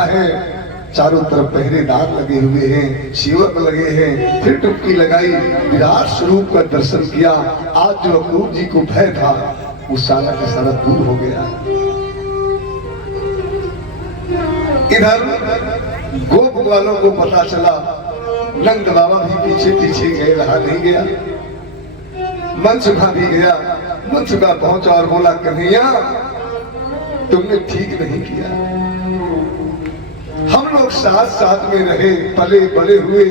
बैठा है, चारों तरफ पहरेदार लगे हुए हैं, सेवक लगे हैं। फिर डुबकी लगाई, विराट स्वरूप का दर्शन किया। आज जो अक्रूर जी को भय था वो सारा का सारा दूर हो गया। इधर गोप वालों को पता चला, नंद बाबा भी पीछे पीछे गए, रहा नहीं गया। मनसुखा भी गया, मनसुखा पहुंचा और बोला, कन्हैया तुमने ठीक नहीं किया। हम लोग साथ साथ में रहे, पले बड़े हुए,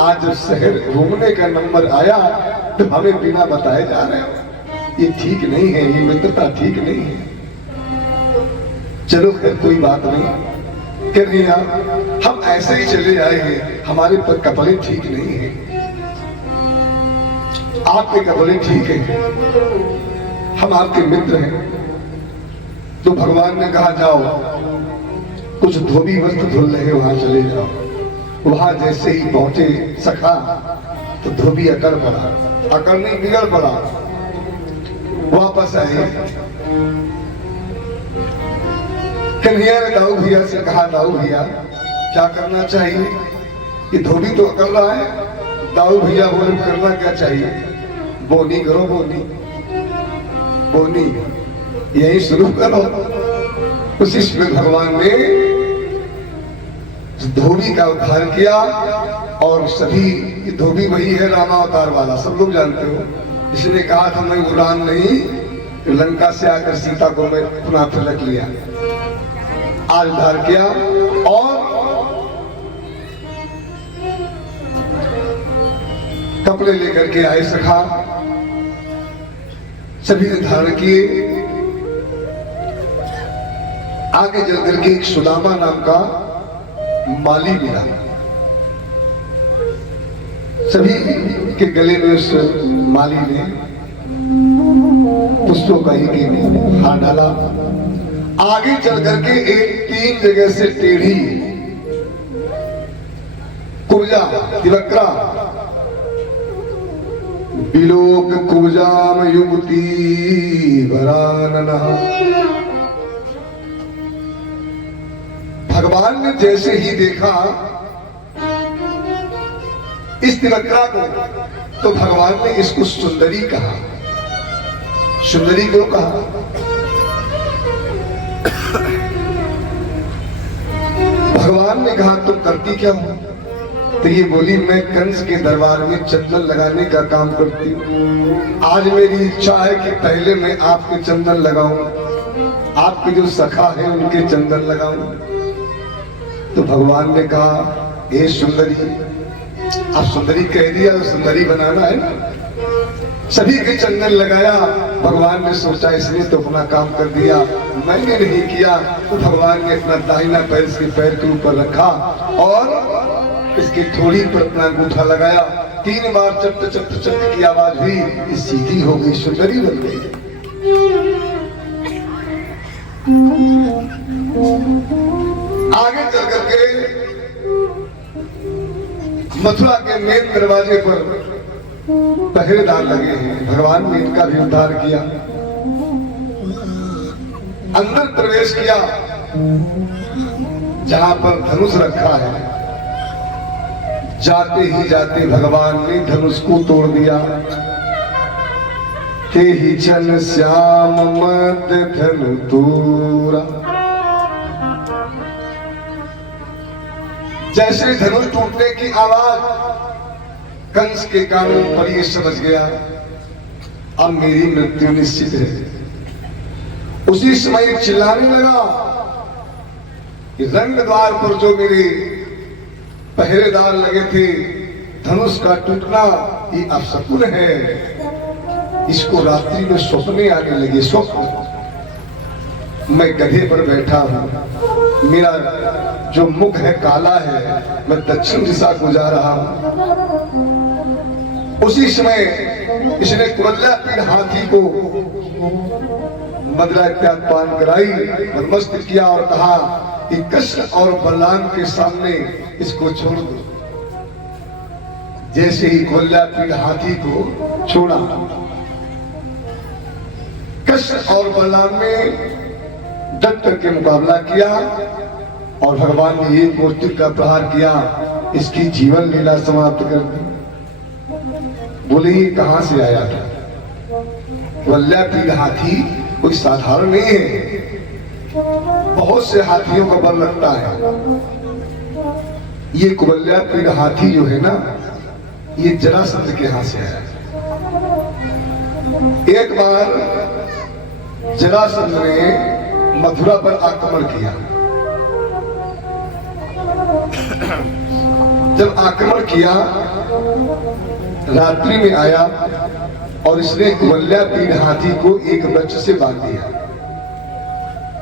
आज जब शहर घूमने का नंबर आया तो हमें बिना बताए जा रहे हो। ये ठीक नहीं है, ये मित्रता ठीक नहीं है। चलो खैर कोई बात नहीं, कन्हैया हम ऐसे ही चले आए हैं, हमारे पर कपड़े ठीक नहीं है, आपके कपड़े ठीक है, हम आपके मित्र हैं। तो भगवान ने कहा जाओ कुछ धोबी वस्त्र धुल रहे, वहां चले जाओ। वहां जैसे ही पहुंचे सखा तो धोबी अकड़ पड़ा, अकड़ नहीं बिगड़ पड़ा। वापस आए, कन्हैया ने दाऊ भैया से कहा, दाऊ भैया क्या करना चाहिए? ये धोबी तो अकड़ रहा है। दाऊ भैया बोले, करना क्या चाहिए? बोनी करो, बोनी बोनी यही शुरू करो। उसी में भगवान ने धोबी का उद्धार किया। और सभी धोबी वही है रामावतार वाला, सब लोग जानते हो। इसने कहा था मैं उड़ान नहीं, तो लंका से आकर सीता को मैं पुनः पलट लिया। आज उद्धार किया और कपड़े लेकर के आए सखा, सभी ने धारण किए। आगे चल करके एक सुदामा नाम का माली मिला, सभी के गले में उस माली ने पुष्पों का एक हार डाला। आगे चल करके एक 3 जगह से टेढ़ी कुब्जा दिवक्रा, बिलोक कुब्जाम युवती वरानना। भगवान ने जैसे ही देखा इस दिवक्रा को, तो भगवान ने इसको सुंदरी कहा। सुंदरी क्यों कहा? भगवान ने कहा तुम करती क्या हो? तो ये बोली, मैं कंस के दरबार में चंदन लगाने का काम करती हूँ। आज मेरी इच्छा है कि पहले मैं आपके चंदन लगाऊं, आपके जो सखा है उनके चंदन लगाऊं। तो भगवान ने कहा, हे सुंदरी, आप सुंदरी कह दिया तो सुंदरी बनाना है ना। सभी के चंदन लगाया। भगवान ने सोचा इसने तो अपना काम कर दिया, मैंने नहीं किया। तो भगवान ने अपना दाहिना पैर इसके पैर के ऊपर रखा और इसकी थोड़ी पर अपना अंगूठा लगाया। 3 बार चट चट चट की आवाज हुई, ये सीधी हो गई, सुंदरी बन गई। आगे चल करके मथुरा के मेन दरवाजे पर पहरेदार लगे हैं। भगवान ने इनका भी उद्धार किया, अंदर प्रवेश किया जहां पर धनुष रखा है। जाते ही जाते भगवान ने धनुष को तोड़ दिया। ते ही जन श्याम मद धनु तोरा। जैसे धनुष टूटने की आवाज, कंस के कानों पर ये समझ गया अब मेरी मृत्यु निश्चित है। उसी समय चिल्लाने लगा कि रंग द्वार पर जो मेरे पहरेदार लगे थे, धनुष का टूटना ये अपशकुन है। इसको रात्रि में सपने आने लगे। स्वप्न, मैं गधे पर बैठा हूं, मेरा जो मुख है काला है, मैं दक्षिण दिशा को जा रहा हूं। उसी समय इसने कुबल्लापीड़ हाथी को मदिरा इत्यादि पान कराई, मस्त किया और कहा कि कृष्ण और बलराम के सामने इसको छोड़ दो। जैसे ही कुबल्लापीड़ हाथी को छोड़ा, कृष्ण और बलराम ने डट करके मुकाबला किया। और भगवान ने एक मूर्ति का प्रहार किया, इसकी जीवन लीला समाप्त कर दी। बोले ये कहां से आया था? वल्लभपीड़ हाथी कोई साधारण नहीं है, बहुत से हाथियों का बल लगता है। ये वल्लभपीड़ हाथी जो है ना, ये जरासंध के हाथ से आया। एक बार जरासंध ने मथुरा पर आक्रमण किया। जब आक्रमण किया, रात्रि में आया और इसने वल्लभपीड़ हाथी को एक वृक्ष से बांध दिया।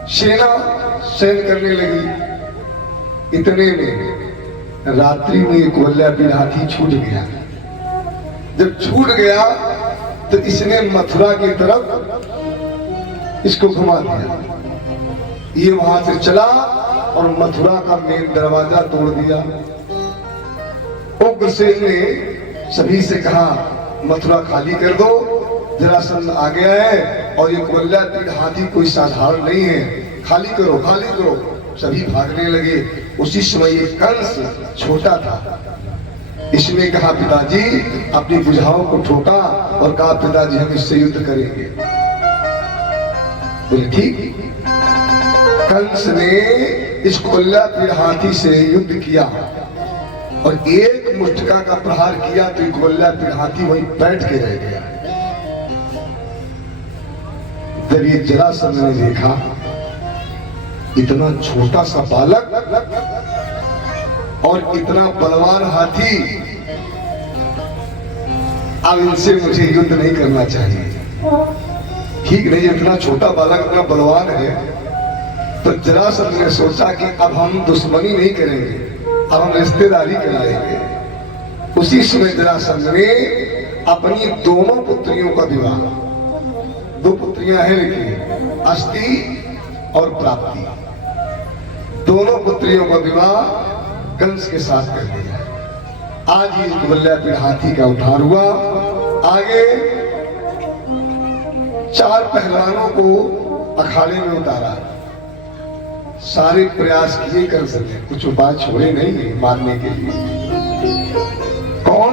सेना सैन करने लगी। इतने में रात्रि में एक वल्लभपीड़ हाथी छूट गया। जब छूट गया तो इसने मथुरा की तरफ इसको घुमा दिया। ये वहां से चला और मथुरा का मेन दरवाजा तोड़ दिया। उग्रसेन ने सभी से कहा मथुरा खाली कर दो, जरासंध आ गया है और ये वल्लभपीड़ हाथी कोई साधारण नहीं है, खाली करो खाली करो। सभी भागने लगे। उसी समय ये कंस छोटा था। इसने कहा पिताजी, अपनी भुजाओं को ठोका और कहा पिताजी हम इससे युद्ध करेंगे। बोले ठीक। कंस ने इस वल्लभपीड़ हाथी से युद्ध किया और एक मुष्टिका का प्रहार किया तो एक वल्लभपीड़ हाथी वहीं बैठ के रह गया। जब ये जरासंध ने देखा इतना छोटा सा बालक और इतना बलवान हाथी, अब इनसे मुझे युद्ध नहीं करना चाहिए। ठीक नहीं, इतना छोटा बालक इतना बलवान है। तो जरासंध ने सोचा कि अब हम दुश्मनी नहीं करेंगे, अब हम रिश्तेदारी कर लेंगे। उसी समय जरासंध ने अपनी दोनों पुत्रियों का विवाह, दो पुत्रियां हैं लेकिन अस्थि और प्राप्ति, दोनों पुत्रियों का विवाह कंस के साथ कर दिया। आज ही वल्लभपीड़ हाथी का उद्धार हुआ। आगे 4 पहलवानों को अखाड़े में उतारा। सारे प्रयास किए कंस ने, कुछ उपाय छोड़े नहीं है मारने के लिए। कौन?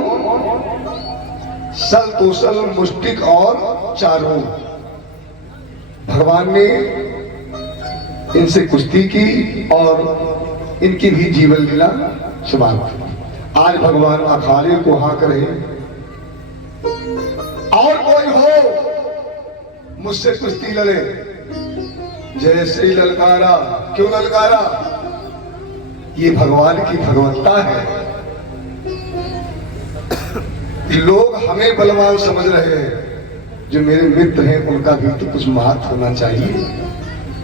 सल कौशल मुष्टिक और चारों। भगवान ने इनसे कुश्ती की और इनकी भी जीवन लीला समाप्त। आज भगवान अखाड़े को हाँक रहे। और कोई हो मुझसे कुश्ती लड़े। जैसे ही ललकारा, क्यों ललकारा? ये भगवान की भगवत्ता है। लोग हमें बलवान समझ रहे हैं, जो मेरे मित्र हैं उनका भी तो कुछ महत्व होना चाहिए।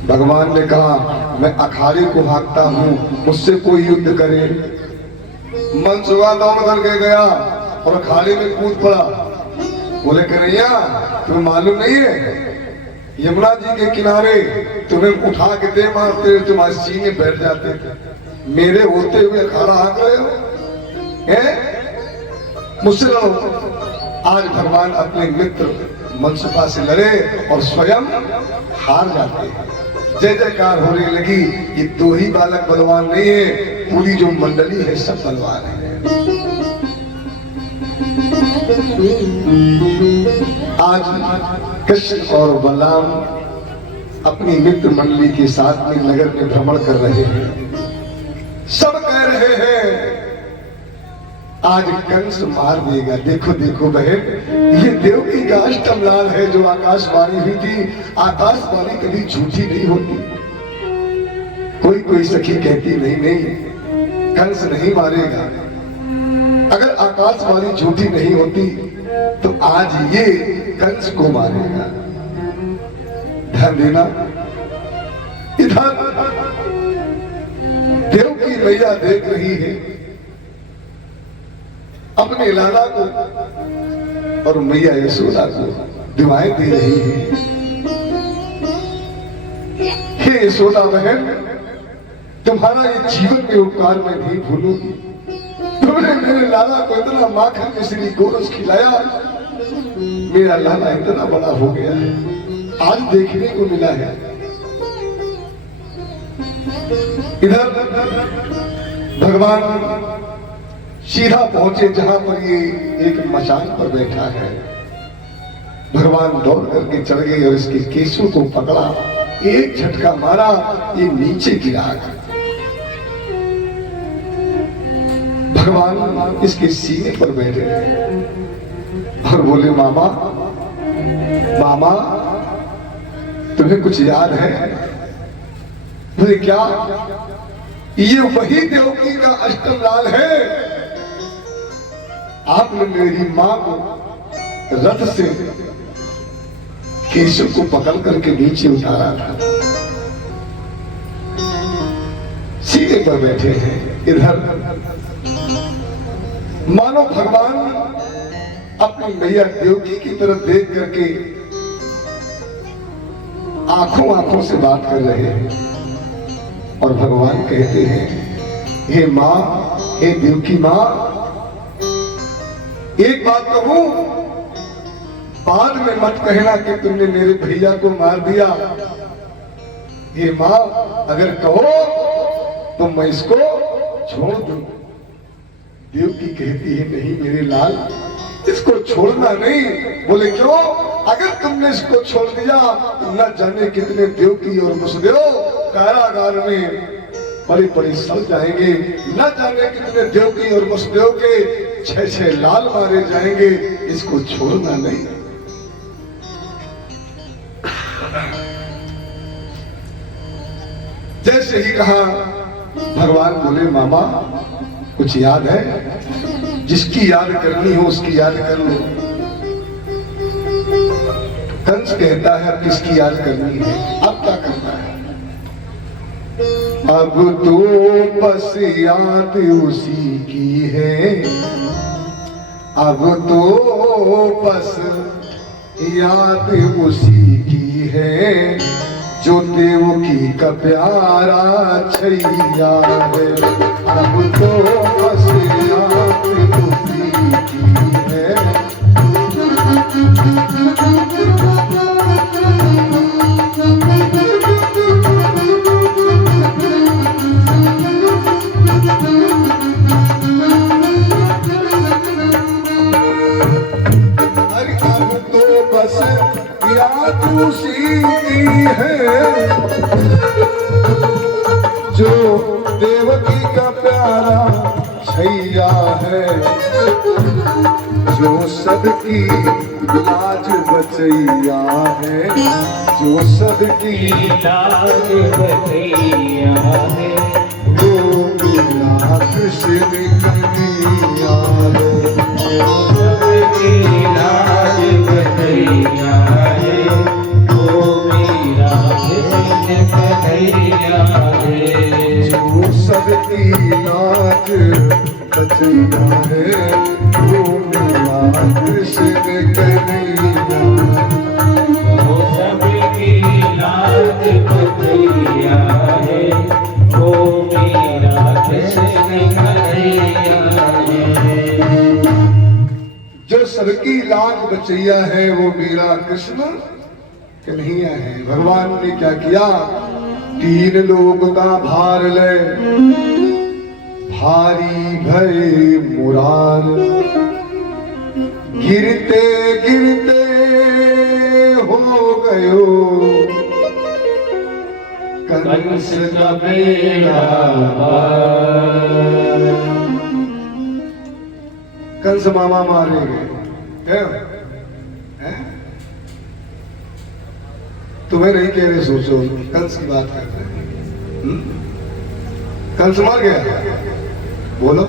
भगवान ने कहा मैं अखाड़े को हाँकता हूं, मुझसे कोई युद्ध करे। मनसुआ दौड़ करके गया और अखाड़े में कूद पड़ा। बोले कन्हैया तुम्हें मालूम नहीं है, यमुना जी के किनारे तुम्हें उठा के दे मारते तुम्हारे सीने बैठ जाते थे, मेरे होते हुए अखाड़ा हाँक रहे हो? मुझसे लड़ो। आज भगवान अपने मित्र मनसुखा से लड़े और स्वयं हार जाते हैं। जय जयकार होने लगी। ये 2 ही बालक बलवान नहीं है, पूरी जो मंडली है सब बलवान है। आज कृष्ण और बलराम अपनी मित्र मंडली के साथ में नगर में भ्रमण कर रहे हैं। सब कह रहे हैं आज कंस मार देगा। देखो देखो बहन, ये देवकी का अष्टम लाल है जो आकाशवाणी हुई थी। आकाशवाणी कभी झूठी नहीं होती। कोई कोई सखी कहती नहीं नहीं कंस नहीं मारेगा। अगर आकाशवाणी झूठी नहीं होती तो आज ये कंस को मारेगा। ध्यान देना, इधर देवकी मैया देख रही है अपने लाला को और मैया यशोदा को दुआएं दे रही है। हे यशोदा बहन, तुम्हारा ये जीवन में उपकार मैं नहीं भूलूंगी। तुमने मेरे लाला को इतना माखन मिश्री गोरस खिलाया, मेरा लाला इतना बड़ा हो गया है, आज देखने को मिला है। इधर भगवान सीधा पहुंचे जहां पर ये एक मचान पर बैठा है। भगवान दौड़ करके चढ़ गए और इसके केशों को पकड़ा, एक झटका मारा, ये नीचे गिरा। भगवान इसके सीने पर बैठे और बोले, मामा मामा तुम्हें कुछ याद है? बोले क्या? ये वही देवकी का अष्टम लाल है। आपने मेरी मां को रथ से केशव को पकड़ करके नीचे उतारा था। सीधे पर बैठे हैं। इधर मानो भगवान अपनी मैया देवकी की तरफ देख करके आंखों आंखों से बात कर रहे हैं और भगवान कहते हैं, हे मां, हे देवकी मां, एक बात कहूं, बाद में मत कहना कि तुमने मेरे भैया को मार दिया। हे मां, अगर कहो तो मैं इसको छोड़ दूं। देवकी कहती है, नहीं मेरे लाल, इसको छोड़ना नहीं। बोले क्यों? अगर तुमने इसको छोड़ दिया तो न जाने कितने देवकी और वसुदेव कारागार में बड़े बड़े सड़ जाएंगे। न जाने कितने देवकी और वसुदेव के 6 लाल मारे जाएंगे। इसको छोड़ना नहीं। जैसे ही कहा, भगवान बोले, मामा कुछ याद है? जिसकी याद करनी हो उसकी याद कर लो। कंस कहता है, किसकी याद करनी है? अब क्या करना है? अब तो बस याद उसी की है, अब तो बस याद उसी की है, जो देवकी का प्यारा छैया है। अब तो बस याद उसी की है। याद उसी की है, जो देवकी का प्यारा छैया है, जो सबकी लाज बचैया है, जो सबकी लाज बचैया है, वो बिना कृष्ण कन्हैया है, जो सबकी लाज बचैया है, वो मेरा कृष्ण कन्हैया है, जो सबकी लाज बचैया है, वो मेरा कृष्ण कन्हैया, वो सबकी लाज बचैया है, वो मेरा कृष्ण कन्हैया है। जो सबकी लाज बचैया है वो मेरा कृष्ण कन्हैया है। भगवान ने क्या किया? 3 लोग का भार ले, भारी भरे मुरार, गिरते गिरते हो गयो कंस का बेड़ा पार। कंस मामा मारे गए। तुम्हें नहीं कह रहे, सोचो कंस की बात कर रहे हैं। कंस मर गया, बोलो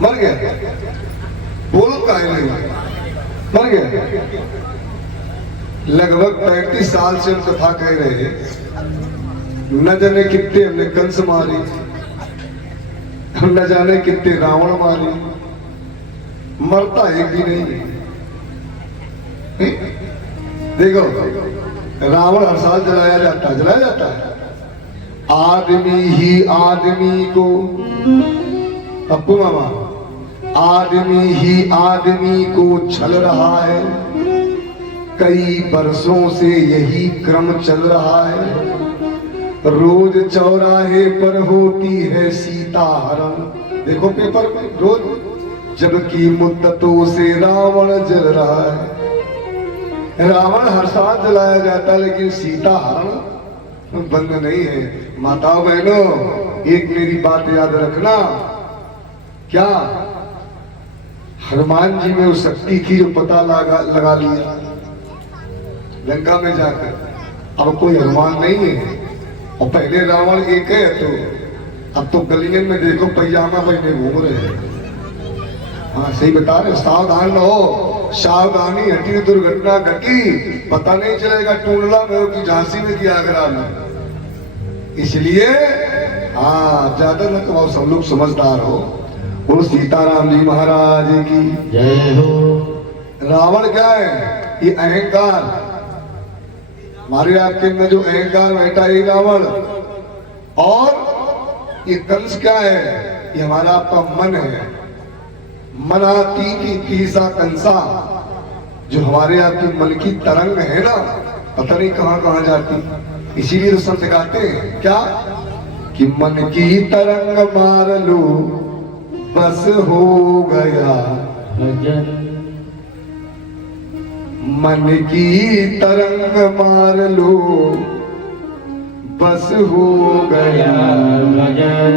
मर गया, बोलो काहे नहीं मर गया। लगभग 35 साल से हम कथा कह रहे हैं, न जाने कितने हमने कंस मारे, न जाने कितने रावण मारे, मरता एक भी नहीं। देखो रावण हर साल जलाया जाता है। आदमी ही आदमी को, पप्पू मामा, आदमी ही आदमी को छल रहा है। कई बरसों से यही क्रम चल रहा है। रोज चौराहे पर होती है सीता हरण। देखो पेपर में रोज, जबकि मुद्दतों से रावण जल रहा है। रावण हर साल जलाया जाता है, लेकिन सीता हरण बंद नहीं है। माताओं बहनों, एक मेरी बात याद रखना, क्या हनुमान जी में वो शक्ति थी जो पता लगा लिया लंका में जाकर। अब कोई हनुमान नहीं है, और पहले रावण एक है, तो अब तो गलियन में देखो पैजामा पहने घूम रहे हैं। हाँ सही बता रहे, सावधान रहो, सावधानी हटी दुर्घटना घटी, पता नहीं चलेगा टूंडला में हो कि झांसी में कि आगरा में। इसलिए हाँ ज्यादा न कहो, सब लोग समझदार हो। और सीताराम जी महाराज की जय हो। रावण क्या है? ये अहंकार, हमारे आपके में जो अहंकार बैठा है रावण। और ये कंस क्या है? ये हमारा आपका मन है। मनाती की तीसा कंसा, जो हमारे आपके मन की तरंग है ना, पता नहीं कहां कहां जाती। इसीलिए तो संत गाते हैं क्या कि मन की तरंग मार लो बस हो गया भजन। मन की तरंग मार लो बस हो गया भजन।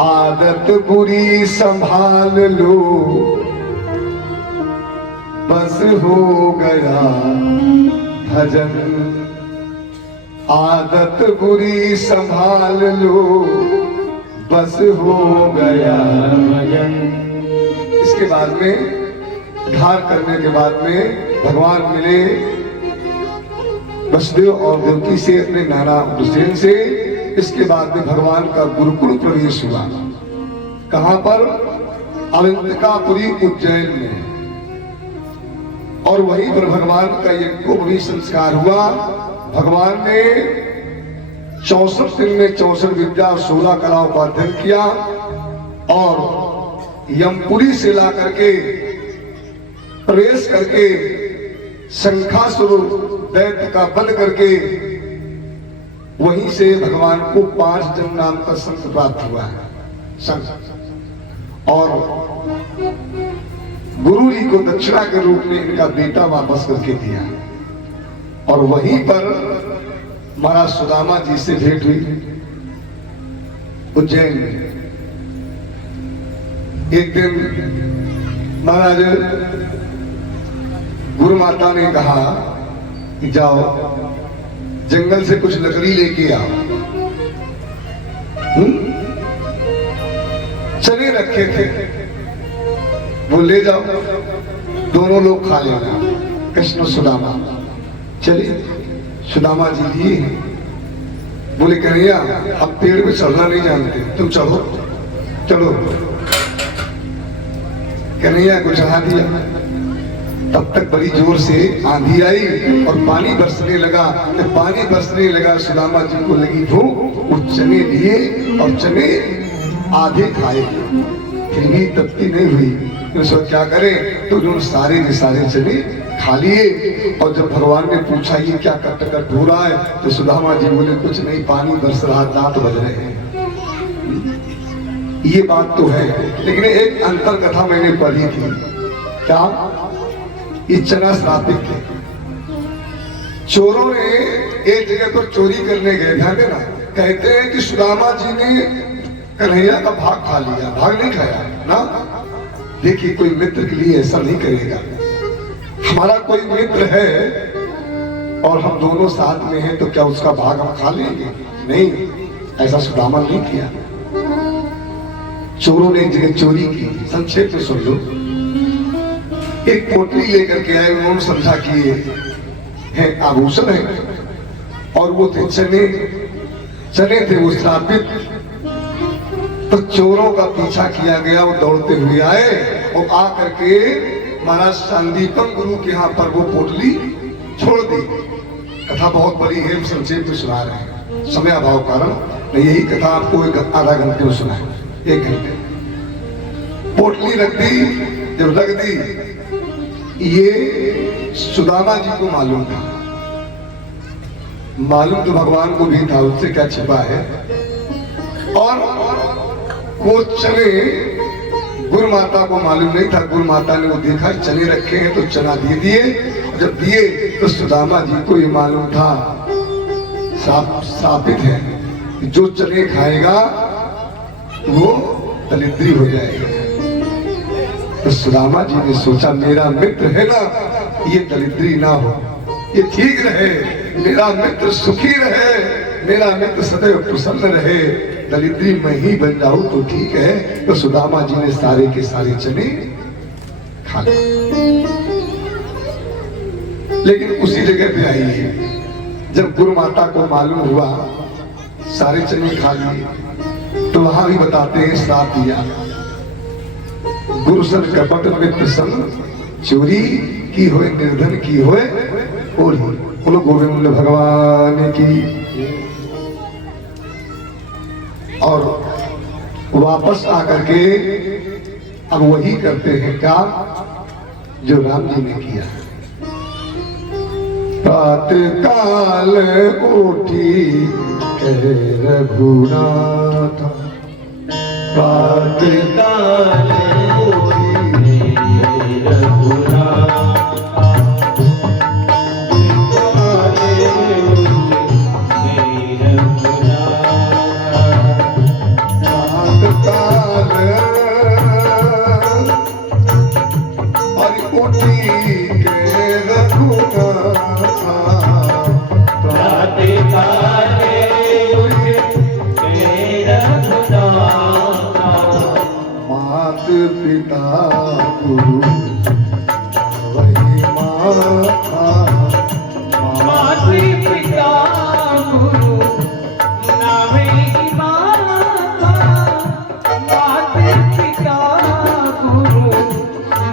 आदत बुरी संभाल लो बस हो गया भजन। आदत बुरी संभाल लो बस हो गया भजन। इसके बाद में धार करने के बाद में भगवान मिले वसुदेव और देवकी से, अपने नाना उग्रसेन से। इसके बाद में भगवान का गुरुकुल प्रवेश हुआ। कहां पर? अवंतिकापुरी उज्जैन में। और वहीं पर भगवान का यज्ञोपवीत संस्कार हुआ। भगवान ने 64 दिन में 64 विद्या और 16 कलाओं का अध्ययन किया, और यमपुरी से ला करके प्रवेश करके शंखासुर दैत्य का वध करके वहीं से भगवान को 5 जन नाम का शंख प्राप्त हुआ है, शंख। और गुरु जी को दक्षिणा के रूप में इनका बेटा वापस करके दिया। और वहीं पर महाराज सुदामा जी से भेंट हुई उज्जैन में। एक दिन महाराज गुरु माता ने कहा कि जाओ जंगल से कुछ लकड़ी लेके आओ। चने रखे थे, वो ले जाओ, दोनों लोग खा लेना। कृष्ण सुदामा चलिए, सुदामा जी लिए। बोले कन्हैया अब पेड़ पे चढ़ना नहीं जानते, तुम चढ़ो चलो। कन्हैया को चढ़ा दिया। तब तक बड़ी जोर से आंधी आई और पानी बरसने लगा। जब पानी बरसने लगा, सुदामा जी को लगी भूख, वो चने लिए और चने आधे खाए, फिर भी तृप्ति नहीं हुई। तो सब क्या करें, तो जो सारे के सारे चने खा लिए। और जब भगवान ने पूछा ये क्या कट हो रहा है, तो सुदामा जी बोले कुछ नहीं, पानी बरस रहा, दांत बज रहे हैं। ये बात तो है, लेकिन एक अंतर कथा मैंने पढ़ी थी। क्या? ये चना श्रापित थे। चोरों ने एक जगह पर चोरी करने गए, ध्यान देना। कहते हैं कि सुदामा जी ने कन्हैया का भाग खा लिया, भाग नहीं खाया ना। देखिए कोई मित्र के लिए ऐसा नहीं करेगा। हमारा कोई मित्र है और हम दोनों साथ में हैं, तो क्या उसका भाग हम खा लेंगे? नहीं, ऐसा सुदामा नहीं किया। चोरों ने एक जगह चोरी की। संक्षेप में सुन लो। एक पोटली लेकर के आए, उन्होंने समझा कि ये है आभूषण है, और वो थे चने थे वो श्रापित। तो चोरों का पीछा किया गया, वो दौड़ते हुए आए और आ करके महाराज संदीपम गुरु के यहाँ पर वो पोटली छोड़ दी। कथा बहुत बड़ी है, संक्षेप में सुना रहे हैं, समय अभाव कारण। मैं यही कथा आपको आधा घंटे में सुना है, 1 घंटे। पोटली रख दी, जब रख दी, ये सुदामा जी को मालूम था मालूम तो भगवान को भी था, उससे क्या छिपा है। और वो चने गुरु माता को मालूम नहीं था। गुरु माता ने वो देखा चने रखे हैं तो चना दे दिए। जब दिए तो सुदामा जी को ये मालूम था, साबित है कि जो चने खाएगा वो दरिद्री हो जाएगा। तो सुदामा जी ने सोचा मेरा मित्र है ना, ये दरिद्री ना हो, ये ठीक रहे, मेरा मित्र सुखी रहे, मेरा मित्र सदैव प्रसन्न रहे, दरिद्री मैं ही बन जाऊं तो ठीक है। तो सुदामा जी ने सारे के सारे चने खा लिए। लेकिन उसी जगह पे आई है, जब गुरु माता को मालूम हुआ सारे चने खा लिए, तो वहां भी बताते हैं श्राप दिया, गुरुसन कपट मित्र संग चोरी की होए निर्धन की होए ओरी। बोलो गोविंद भगवान की। और वापस आकर के अब वही करते हैं काम जो राम जी ने किया। प्रातःकाल उठी कहे रघुनाथ, प्रातःकाल उठी रघुनाथ, पिता गुरु वही माता, माता पिता गुरु ना मेरी माता, माता पिता गुरु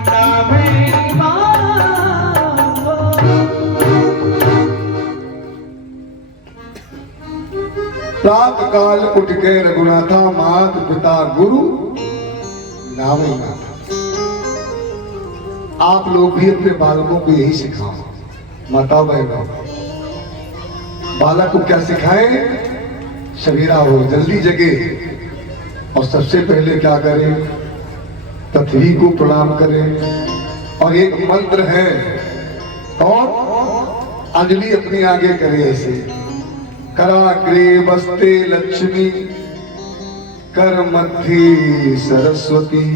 ना मेरी माता। प्रातः काल उठ के रघुनाथा, माता पिता गुरु नाम ही ना था। आप लोग भी अपने बालकों को यही सिखाओ, माता बहनों, बालक को क्या सिखाएं? सवेरा हो, जल्दी जगे, और सबसे पहले क्या करें? पृथ्वी को प्रणाम करें। और एक मंत्र है, और अंजलि अपनी आगे करे ऐसे, कराग्रे बस्ते लक्ष्मी, कर मध्य सरस्वती,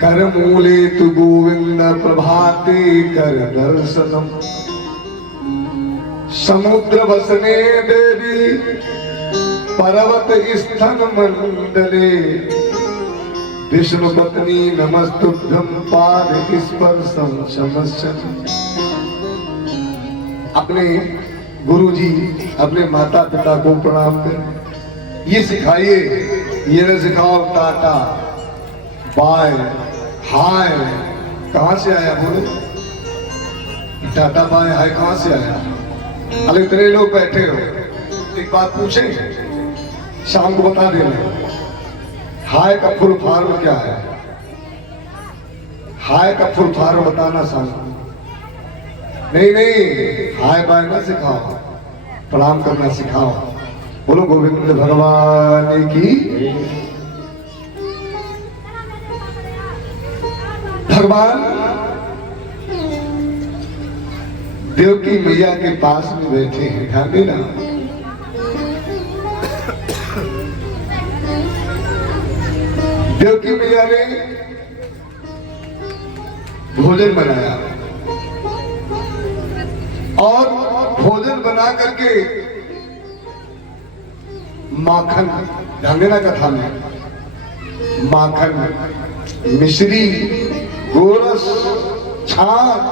कर मूले तु गोविंद, प्रभाते कर दर्शनम, समुद्र वसने देवी, पर्वत स्थन मंडले, विष्णु पत्नी नमस्तुभ्यं, पाद स्पर्शम शमस्यम। अपने गुरुजी, अपने माता पिता को प्रणाम करें, ये सिखाइए। ये न सिखाओ टाटा बाय हाय। कहां से आया बोले? टाटा बाय हाय कहां से आया? अरे इतने लोग बैठे हो, एक बात पूछें, शाम को बता देना, हाय का फुल फॉर्म क्या है? हाय का फुल फॉर्म बताना शाम को। नहीं नहीं, हाय बाय ना सिखाओ, प्रणाम करना सिखाओ। बोलो गोविंद भगवान की। भगवान देवकी मैया के पास में बैठे हैं, ध्यान देना। देवकी मैया ने भोजन बनाया, और भोजन बना करके माखन, ध्यान देना कथा में, माखन, मिश्री, गोरस, छाछ,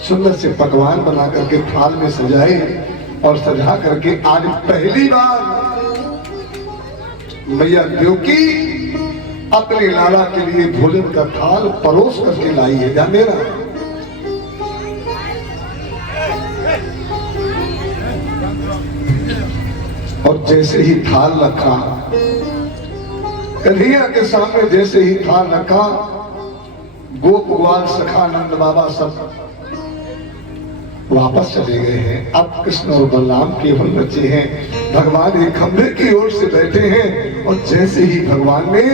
सुंदर से पकवान बना करके थाल में सजाए, और सजा करके आज पहली बार मैया देवकी अपने लाला के लिए भोजन का थाल परोस करके लाई है, ध्यान देना। और जैसे ही थाल रखा, कन्हैया के सामने जैसे ही थाल रखा, गोप ग्वाल सखा नंद बाबा सब वापस चले गए हैं। अब कृष्ण और बलराम केवल बच्चे हैं। भगवान एक खंभे की ओर से बैठे हैं और जैसे ही भगवान ने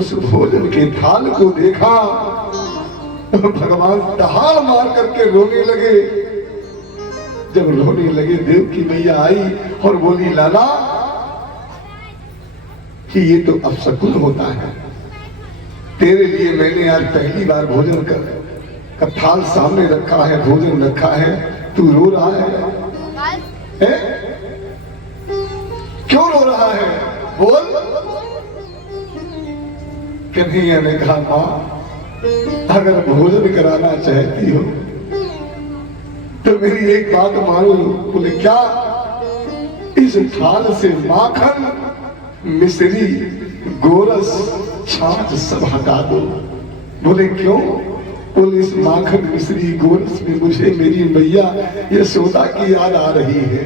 उस भोजन के थाल को देखा तो भगवान दहाड़ मार करके रोने लगे। जब रोने लगे देव की मैया आई और बोली लाला कि ये तो अपशकुन होता है, तेरे लिए मैंने आज पहली बार भोजन का थाल सामने रखा है, भोजन रखा है, तू रो रहा है? क्यों रो रहा है? बोल। कन्हैया ने कहा मां अगर भोजन कराना चाहती हो तो मेरी एक बात मानो। बोले क्या? इस थाल से माखन मिश्री गोरस छाछ सब हटा दो। बोले क्यों? बोले इस माखन मिश्री गोरस में मुझे मेरी मैया यशोदा की याद आ रही है,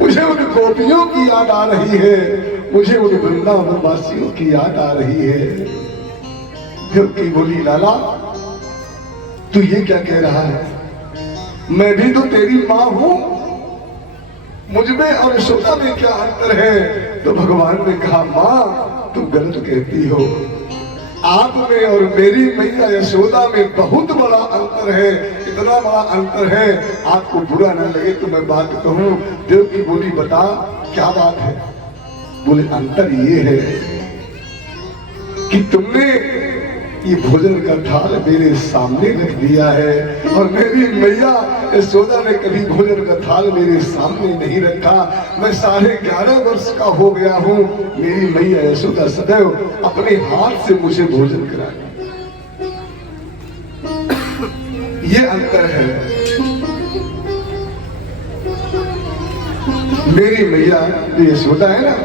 मुझे उन गोपियों की याद आ रही है, मुझे उन वृंदावन वासियों की याद आ रही है। देवकी बोली लाला तू ये क्या कह रहा है? मैं भी तो तेरी माँ हूं, मुझमें और यशोदा में क्या अंतर है? तो भगवान ने कहा माँ तुम गलत कहती हो, आप में और मेरी मैया यशोदा में बहुत बड़ा अंतर है, इतना बड़ा अंतर है आपको बुरा न लगे तो मैं बात कहूं। देव की बोली बता क्या बात है? बोले अंतर ये है कि तुमने ये भोजन का थाल मेरे सामने रख दिया है और मेरी मैया यशोदा ने कभी भोजन का थाल मेरे सामने नहीं रखा। मैं 11.5 वर्ष का हो गया हूँ, मेरी मैया यशोदा सदैव अपने हाथ से मुझे भोजन कराती। ये अंतर है। मेरी मैया जो यशोदा है ना,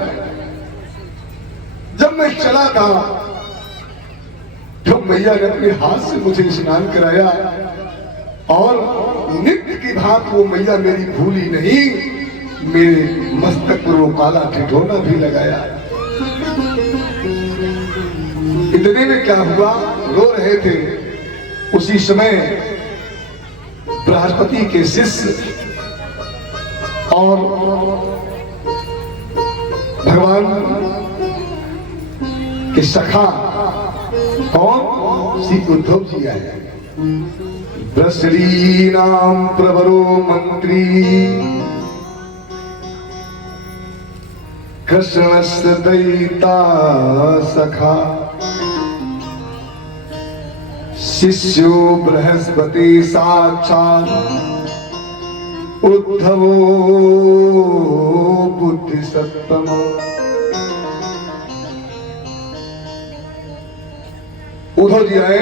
जब मैं चला था तो मैया ने अपने हाथ से मुझे स्नान कराया और नित्य की भांति वो मैया मेरी भूली नहीं, मेरे मस्तक पर वो काला ठिठोना भी लगाया। इतने में क्या हुआ, रो रहे थे। उसी समय बृहस्पति के शिष्य और भगवान के सखा कौन? श्री उद्धव जी आए। ब्रसरी नाम प्रवरो मंत्री कृष्णस्य दयिता सखा शिष्यो बृहस्पति साक्षात् उद्धवो बुद्धि सत्तम। उद्धव जी आए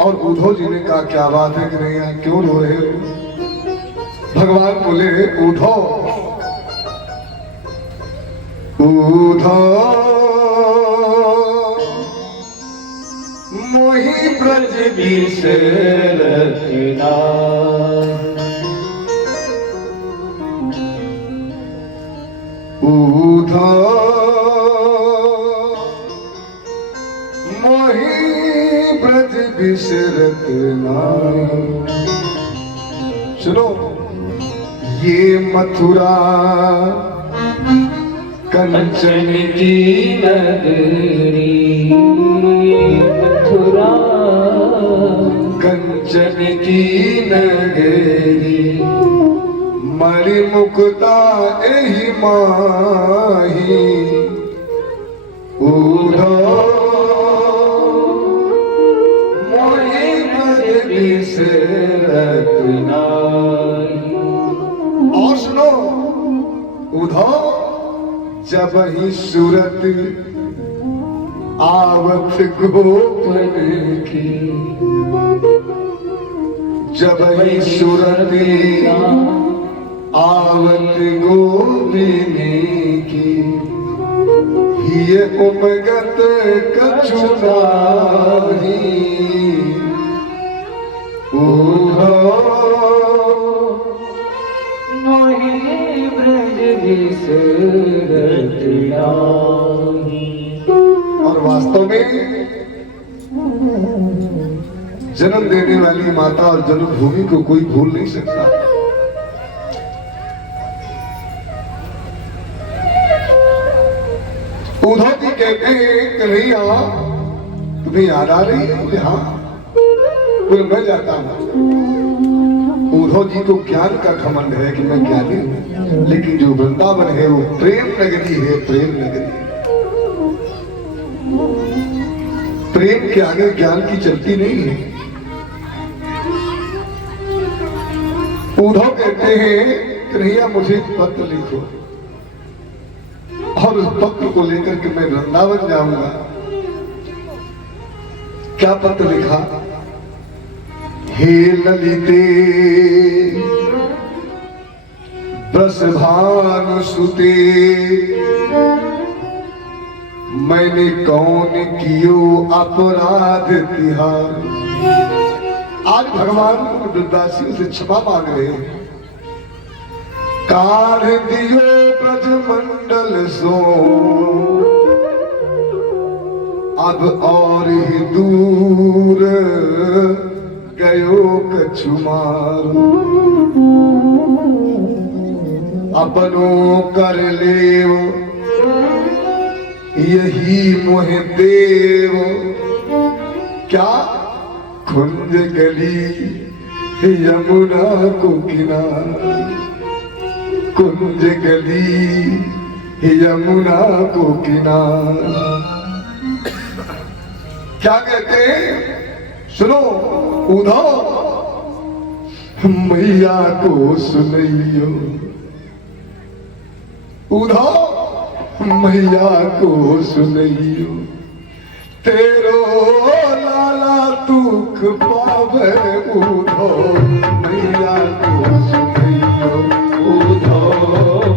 और उद्धव जी ने कहा क्या बात है कि नहीं, क्यों रो रहे हो? भगवान बोले उद्धव उद्धव मोहि ब्रज बिसरतना उद्धव मोहि ब्रज बिसरत नाहि। सुनो, ये मथुरा कंचन की नगरी, मथुरा कंचन की नगरी मणि मुक्ता एहि माही उद्धव और सुनो उद्धव जब ही सूरत आवत गोपन की, जब ही सूरत आवत गोपिनी की ये उमगत कछु नाही मोहि ब्रज बिसरत नाहि। और वास्तव में जन्म देने वाली माता और जन्मभूमि को कोई भूल नहीं सकता। उद्धव जी कहते हैं कन्हैया तुम्हें याद आ रही है मुझे? हाँ बोले मैं जाता हूं। उद्धव जी को ज्ञान का घमंड है कि मैं ज्ञानी हूं, लेकिन जो वृंदावन है वो प्रेम नगरी है, प्रेम नगरी। प्रेम के आगे ज्ञान की चलती नहीं है। उद्धव कहते हैं कन्हैया मुझे एक पत्र लिखो और उस पत्र को लेकर के मैं वृंदावन जाऊंगा। क्या पत्र लिखा? हे ललिते वृषभानुसुते मैंने कौन कियो अपराध तिहार। आज भगवान वृद्धासियों से क्षमा मांग रहे हैं। काढ़ दियो ब्रजमंडल सो अब और ही दूर गयो कछुमार। अपनो कर लेव यही मोह देव। क्या? कुंज गली यमुना को किनार, कुंज गली यमुना को किनार। क्या कहते हैं? सुनो उद्धव मैया को सुनैयो, उद्धव मैया को सुनैयो। तेरो लाला दुख पावे उद्धव मैया को सुनैयो, उद्धव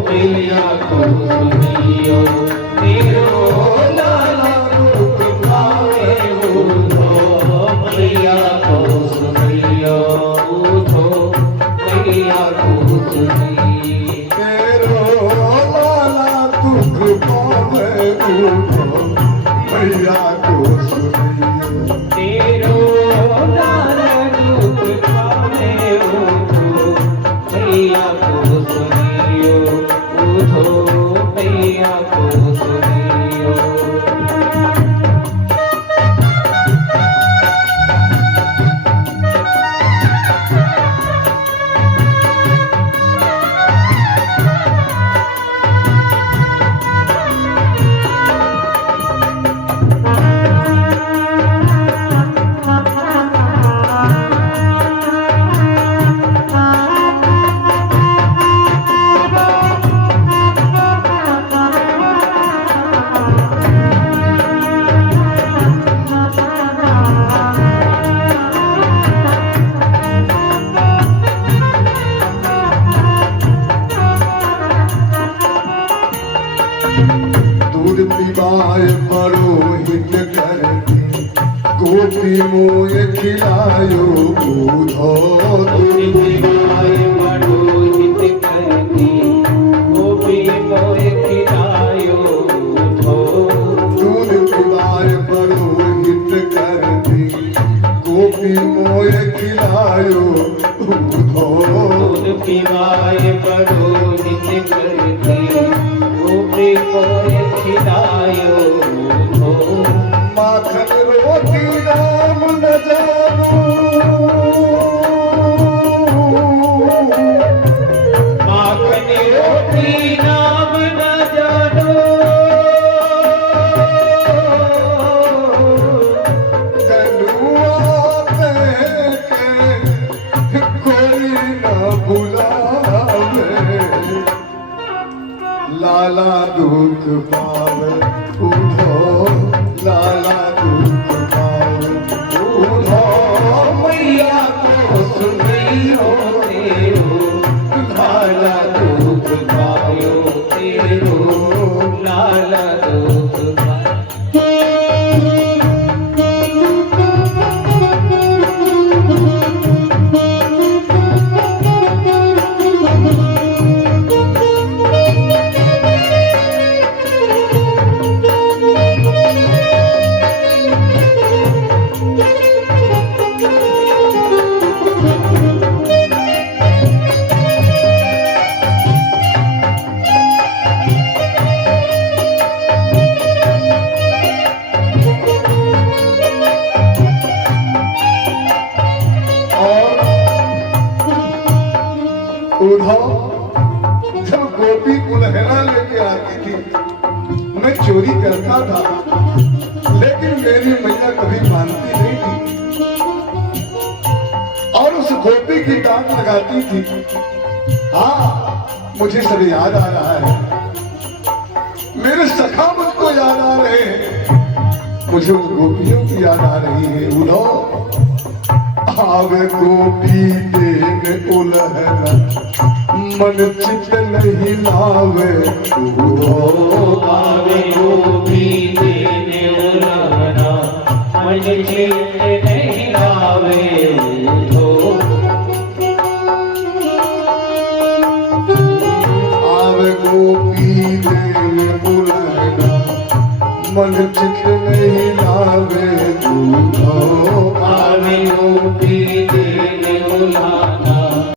मैया को सुनियो। तेरो लाला दुख पावे उद्धव मैया को सुनियो, उद्धव मैया को सुनियो। तेरो लाला दुख पावे उद्धव मैया को सुनैयो। तेरो लाला दुख पावे उद्धव मैया को सुनियो, उद्धव मैया को सुनियो। दूध पिबाए परोहित करती गोपी मोय खिलायो उद्धव। दूध पिबाए परोहित करती गोपी मोय खिलायो उद्धव। दूध पिबाए परोहित करती गोपी मोय खिलायो उद्धव। दूध पिबाए परोहित करती गोपी मोय खिलायो उद्धव। माखन रोटी राम न जानो, माखन रोटी नाम न जानो। कनुआ कह के कोई न बुलावे, लाला दुख पावे उद्धव, लाला दुख पावे उद्धव मैया को सुनैयो। तेरो लाला दुख पायो, तेरो लाला दुख पायो। जब गोपी उल्हना लेके आती थी मैं चोरी करता था, लेकिन मेरी मैया कभी मानती नहीं थी और उस गोपी की डांट लगाती थी। हाँ, मुझे सब याद आ रहा है, मेरे सखा मुझको याद आ रहे हैं, मुझे उस गोपियों की याद आ रही है। उड़ो आवे गोपी देन उलहना मन चित नहीं लावे। ओ आवे गोपी देने उलहना मन चित नहीं लावे। आवे गोपी देन उलहना मन चित